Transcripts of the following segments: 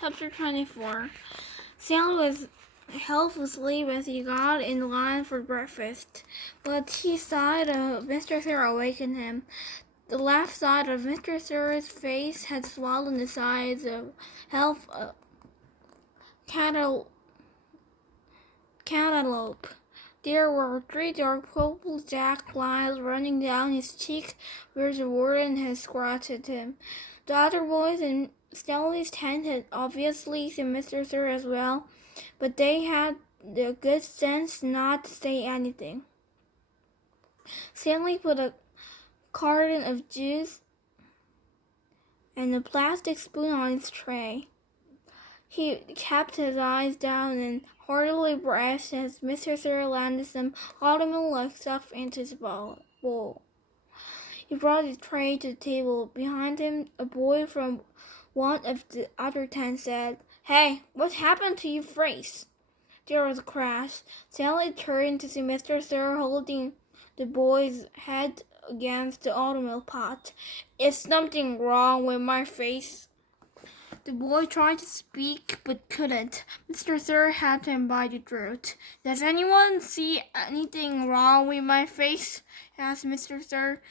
Chapter 24. Stanley was helpful asleep as he got in line for breakfast. But the sight of Mr. Sir awakened him. The left side of Mr. Sir's face had swollen the size of half a cantaloupe. There were 3 dark purple jagged lines running down his cheek where the warden had scratched him. The other boys in Stanley's tent had obviously seen Mr. Sir as well, but they had the good sense not to say anything. Stanley put a carton of juice and a plastic spoon on his tray. He kept his eyes down and heartily breathed as Mr. Sir landed some oatmeal-like stuff into his bowl. He brought his tray to the table. Behind him, a boy from one of the other tents said, "Hey, what happened to your face?" There was a crash. Stanley turned to see Mr. Sir holding the boy's head against the oatmeal pot. "Is something wrong with my face?" The boy tried to speak but couldn't. Mr. Sir had him by the throat. "Does anyone see anything wrong with my face?" asked Mr. Sir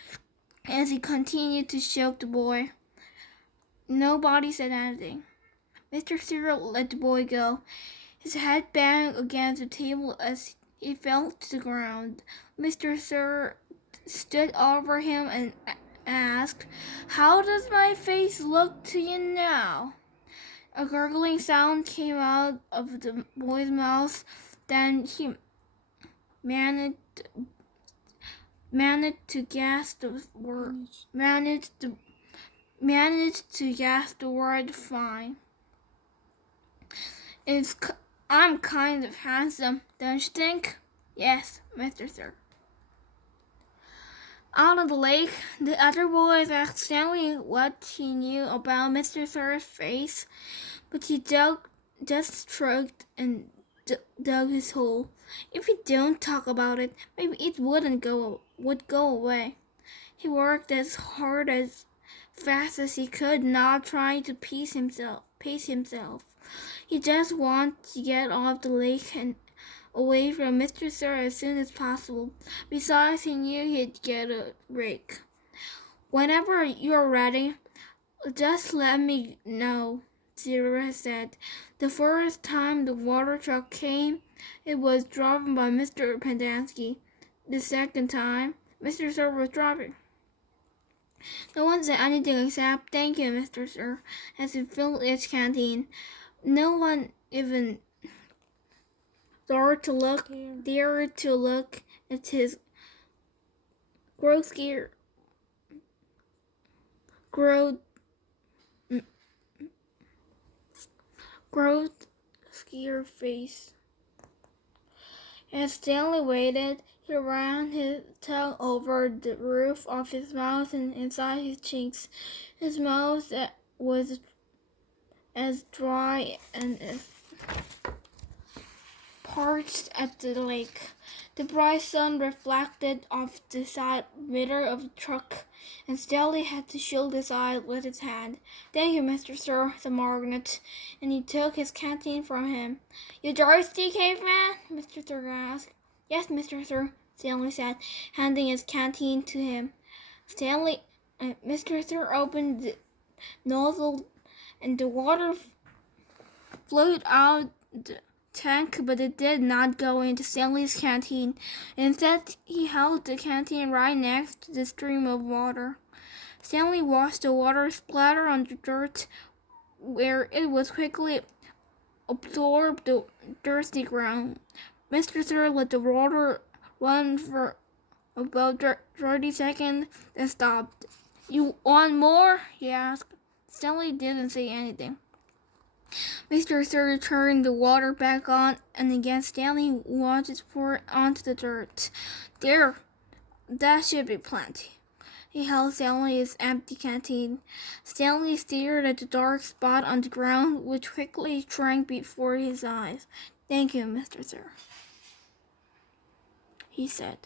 as he continued to choke the boy. Nobody said anything. Mr. Sir let the boy go. His head banged against the table as he fell to the ground. Mr. Sir stood over him and asked, "How does my face look to you now?" A gurgling sound came out of the boy's mouth. Then he managed to gasp the word "fine." I'm kind of handsome, don't you think?" "Yes, Mr. Sir." Out of the lake, the other boys asked Stanley what he knew about Mr. Sir's face, but he just shrugged and dug his hole. "If we don't talk about it, maybe it would go away." He worked as hard as fast as he could, not trying to pace himself. He just wanted to get off the lake and away from Mr. Sir as soon as possible. Besides, he knew he'd get a break. "Whenever you're ready, just let me know," Zira said. The first time the water truck came, it was driven by Mr. Pendanski. The second time, Mr. Sir was driving. No one said anything except, "Thank you, Mr. Sir," as he filled his canteen. No one even dared to look at his growth scared face. As Stanley waited, he ran his tongue over the roof of his mouth and inside his cheeks. His mouth was as dry and as parched as the lake. The bright sun reflected off the side mirror of the truck, and Stanley had to shield his eyes with his hand. "Thank you, Mr. Sir," said Margaret, and he took his canteen from him. "You thirsty, caveman?" Mr. Sir asked. "Yes, Mr. Sir," Stanley said, handing his canteen to him. Mr. Sir opened the nozzle, and the water flowed out the tank, but it did not go into Stanley's canteen. Instead, he held the canteen right next to the stream of water. Stanley watched the water splatter on the dirt, where it was quickly absorbed the thirsty ground. Mr. Sir let the water run for about 30 seconds and stopped. "You want more?" he asked. Stanley didn't say anything. Mr. Sir turned the water back on, and again Stanley watched it pour onto the dirt. "There, that should be plenty." He held Stanley's empty canteen. Stanley stared at the dark spot on the ground, which quickly shrank before his eyes. "Thank you, Mr. Sir," he said.